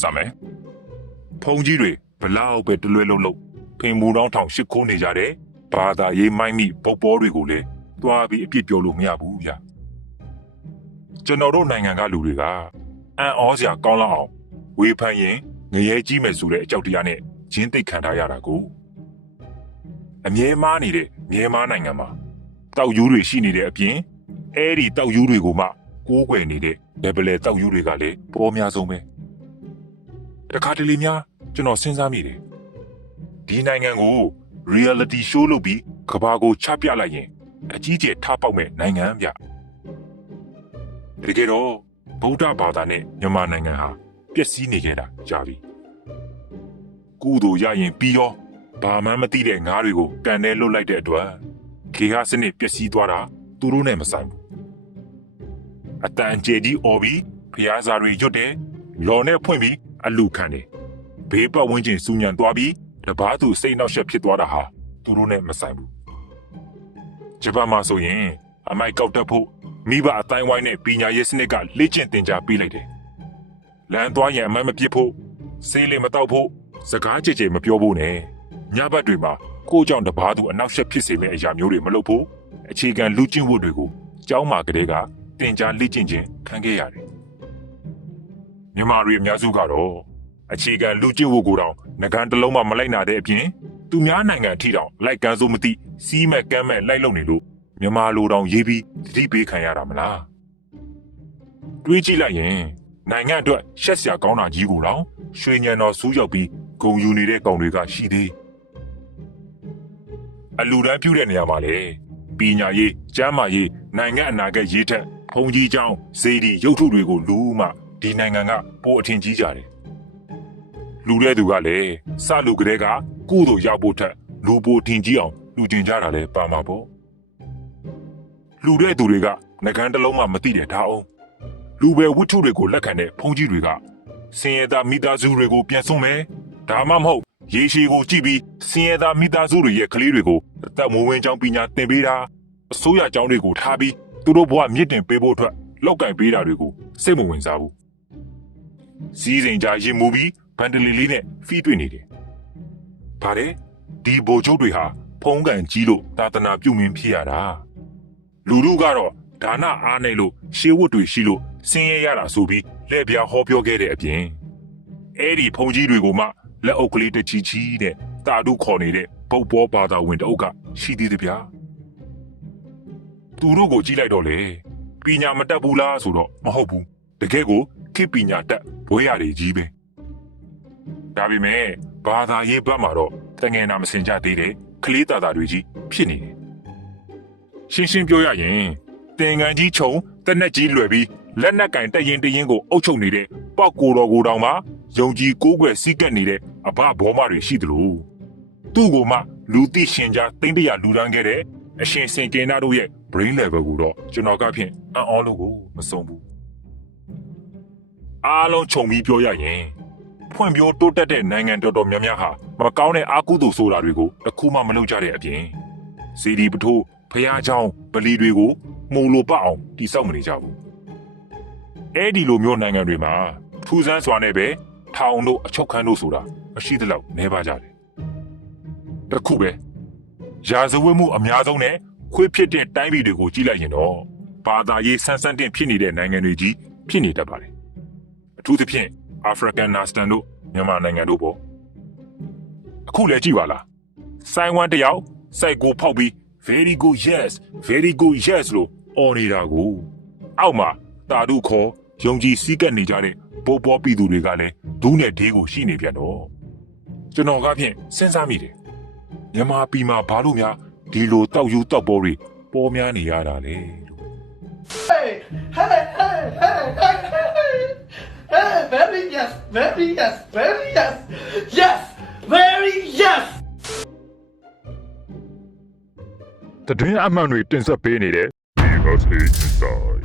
စမယ်ဖုန်ကြီးတွေဘလောက်ပဲတလွဲလုံးလုံးဖင်မူတောင်းထောင်ရှစ်ခိုးနေကြတယ်ဘာသာရေးမိုင်းမိပုတ်ပေါ်တွေကိုလည်းသွားပြီးအပြစ်ပြောလို့မရဘူးဗျကျွန်တော်တို့နိုင်ငံကလူတွေကအံ့ဩစရာကောင်းလောက်အောင်ဝေဖန်ရင်ငရဲကြီးမယ်ဆိုတဲ့အကြောက်တရားနဲ့ဂျင်းသိပ်ခံထားရတာကိုအမြဲမားနေတဲ့မြဲမားနိုင်ငံမှာတောက်ယူတွေရှိနေတဲ့အပြင်အဲ့ဒီတောက်ယူတွေကိုမှကိုးကွယ်နေတဲ့ level တောက်ယူတွေကလည်းပေါ်များဆုံးပဲ တခါတလေများကျွန်တော်စဉ်းစားမိတယ်ဒီနိုင်ငံကို reality show လုပ်ပြီးကဘာကိုချပြလိုက်ရင် အကြီးကျယ်ထားပေါက်မဲ့နိုင်ငံဗျတကယ်တော့ဗုဒ္ဓဘာသာနဲ့မြန်မာနိုင်ငံဟာပျက်စီးနေကြတာကြာပြီကုသိုလ်ရရင်ပြီးရောဘာမှမသိတဲ့ငါးတွေကိုကန်ထဲလွတ်လိုက်တဲ့အတွက်ခေဟာစနစ်ပျက်စီးသွားတာသူတို့နဲ့မဆိုင်ဘူးအတန်ကျေကြီးអော်ပြီးဖျားစာတွေရွတ်တယ်လော်နဲ့ဖွင့်ပြီး အလူခံတယ်ဘေးပတ်ဝန်းကျင်စူညံသွားပြီးတပားသူစိတ်နှောက်ယှက်ဖြစ်သွားတာဟာသူတို့နဲ့မဆိုင်ဘူးဂျပန်မှာဆိုရင်အမိုက်ကောက်တက်ဖို့မိဘအတိုင်းဝိုင်းနဲ့ပညာရေးစနစ်ကလေ့ကျင့်သင်ကြားပေးလိုက်တယ်လမ်းသွားရင်အမိုက်မပစ်ဖို့ဆေးလေးမတောက်ဖို့စကားကြဲကြဲမပြောဖို့နဲ့ညဘက်တွေမှာကိုကြောင့်တပားသူအနောက်ရှက်ဖြစ်စေမယ့်အရာမျိုးတွေမလုပ်ဖို့အခြေခံလူကျင့်ဝတ်တွေကိုကျောင်းမှာကလေးကတင် जा လေ့ကျင့်ခြင်းခံခဲ့ရတယ်။ မြန်မာတွေအများစုကတော့အခြေခံလူကျင့်ဝတ်ကိုတောင်ငကန်းတစ်လုံးမှမလိုက်နာတဲ့အပြင်သူများနိုင်ငံအထိတောင်လိုက်ကန်းစိုးမသိစီးမဲ့ကမ်းမဲ့လိုက်လုံနေလို့မြန်မာလူတောင်ရေးပြီးတတိပေးခံရတာမလားတွေးကြည့်လိုက်ရင်နိုင်ငံအတွက်ရှက်စရာကောင်းတာကြီးကိုတောင်ရွှေညံတော်စူးရောက်ပြီးဂုံယူနေတဲ့ကောင်တွေကရှိသေးအလူတန်းပြူတဲ့နေရာမှာလေပညာရေးကျမ်းမာရေးနိုင်ငံအနာဂတ်ရေးထက်ဘုံကြီးကျောင်းဇေဒီရုပ်ထုတွေကိုလူမှ ဒီနိုင်ငံကပိုအထင်ကြီးကြတယ်လူတဲ့သူကလည်းစလူကလေးကကုသိုလ်ရောက်ဖို့ထက်လူပိုထင်ကြီးအောင်လူကျင်ကြတာလည်းပါမှာပေါ့လူတဲ့သူတွေကငကန်းတစ်လုံးမှမသိတဲ့ဒါအောင်လူပဲဝတ္ထုတွေကိုလက်ခံတဲ့ဘုံကြီးတွေကစင်ရသားမိသားစုတွေကိုပြန်ဆုံးမယ်ဒါမှမဟုတ်ရေရှည်ကိုကြည့်ပြီးစင်ရသားမိသားစုတွေရဲ့ကလေးတွေကိုအသက်မွေးဝင်းကြောင်းပညာသင်ပေးတာအစိုးရကျောင်းတွေကိုထားပြီးသူတို့ဘဝမြင့်တင်ပေးဖို့အတွက်လောက်ကင်ပေးတာတွေကိုစိတ်မဝင်စားဘူး။ စီးစိမ်ကြရင်မူပြီးဗန်ဒလီလေးနဲ့ဖီးတွေ့နေတယ်။ဒါတဲ့ဒီဘိုလ်ချုပ်တွေဟာဖုံးကန်ကြီးလို့သာသနာပြုမင်းဖြစ်ရတာ။လူလူကတော့ဒါနအားနေလို့ရှေးဝတ်တွေရှိလို့ဆင်းရဲရတာဆိုပြီးလက်ပြဟောပြောခဲ့တဲ့အပြင်အဲ့ဒီဖုံကြီးတွေကိုမှလက်အုပ်ကလေးတစ်ချီချီတဲ့တာတုခေါ်နေတဲ့ပုပ်ပေါ်ဘာသာဝင်တအုပ်ကရှိသေးတယ်ဗျာ။သူတို့ကိုကြည့်လိုက်တော့လေပညာမတတ်ဘူးလားဆိုတော့မဟုတ်ဘူး တကယ်ကိုခေတ်ပညာတတ်ဘွဲရတယ်ကြီးပဲဒါပေမဲ့ဘာသာရေးဘက်မှာတော့တငယ်နာမစင်ကြသေးတဲ့ကလေးသားသားတွေကြီးဖြစ်နေတယ်ရှင်းရှင်းပြောရရင်တင်ငန်းကြီးခြုံတက်နက်ကြီးလွယ်ပြီးလက်နက်ကင်တရင်တရင်ကိုအုပ်ချုပ်နေတဲ့ပောက်ကိုတော်ကိုတောင်မှယုံကြည်ကိုးကွယ်စီးကပ်နေတဲ့အဘဘောမတွေရှိသလိုသူ့ကိုမှလူသိရှင်ကြားတိမ့်တရလူတန်းခဲ့တဲ့အရှင်စင်ကင်နာတို့ရဲ့ brain level ကိုတော့ကျွန်တော်ကဖြင့်အံ့ဩလို့ကိုမဆုံးဘူး အားလုံးခြုံပြီးပြောရရင်ဖွံ့ဖြိုးတိုးတက်တဲ့နိုင်ငံတော်တော်များများဟာမကောင်းတဲ့အာကုသို့ဆိုတာတွေကိုတခုမှမလုပ်ကြတဲ့အပြင်စီဒီပထိုးဖျားချောင်းဗလီတွေကိုမှုံလိုပအောင်တိစောက်မနေကြဘူးအဲ့ဒီလိုမျိုးနိုင်ငံတွေမှာထူဆန်းစွာနဲ့ပဲထောင်တို့အချုပ်ခန်းတို့ဆိုတာမရှိသလောက်နှဲပါကြတယ်တခုပဲရာဇဝတ်မှုအများဆုံးနဲ့ခွေးဖြစ်တဲ့တိုင်းပြည်တွေကိုကြည့်လိုက်ရင်တော့ဘာသာရေးဆန်းဆန်းတင်ဖြစ်နေတဲ့နိုင်ငံတွေကြီးဖြစ်နေတတ်ပါတယ် အထူးသဖြင့်အာဖရိကန်နာစတန်တို့မြန်မာနိုင်ငံတို့ပေါ့အခုလည်းကြည့်ပါလားစိုင်းဝမ်တယောက်စိုက်ကိုဖောက်ပြီး very good yes very good yes လို့អော်နေတာကိုအောက်မှာတာတို့ခေါ်ယုံကြည်စည်းကပ်နေကြတဲ့ပိုးပေါ်ပြည်သူတွေကလည်းဒူးနဲ့ဒေးကိုရှိနေပြန်တော့ကျွန်တော်ကဖြင့်စဉ်းစားမိတယ်မြန်မာပြည်မှာဘာလို့များဒီလိုတောက်ယူတောက်ပေါ်တွေပေါ်များနေရတာလေလို့ Hey, hey, hey, hey, hey, hey, hey, very yes, very yes, very yes, yes, very yes. တတွင်းအမှန်တွေတင်ဆက်ပေးနေတဲ့ Because Inside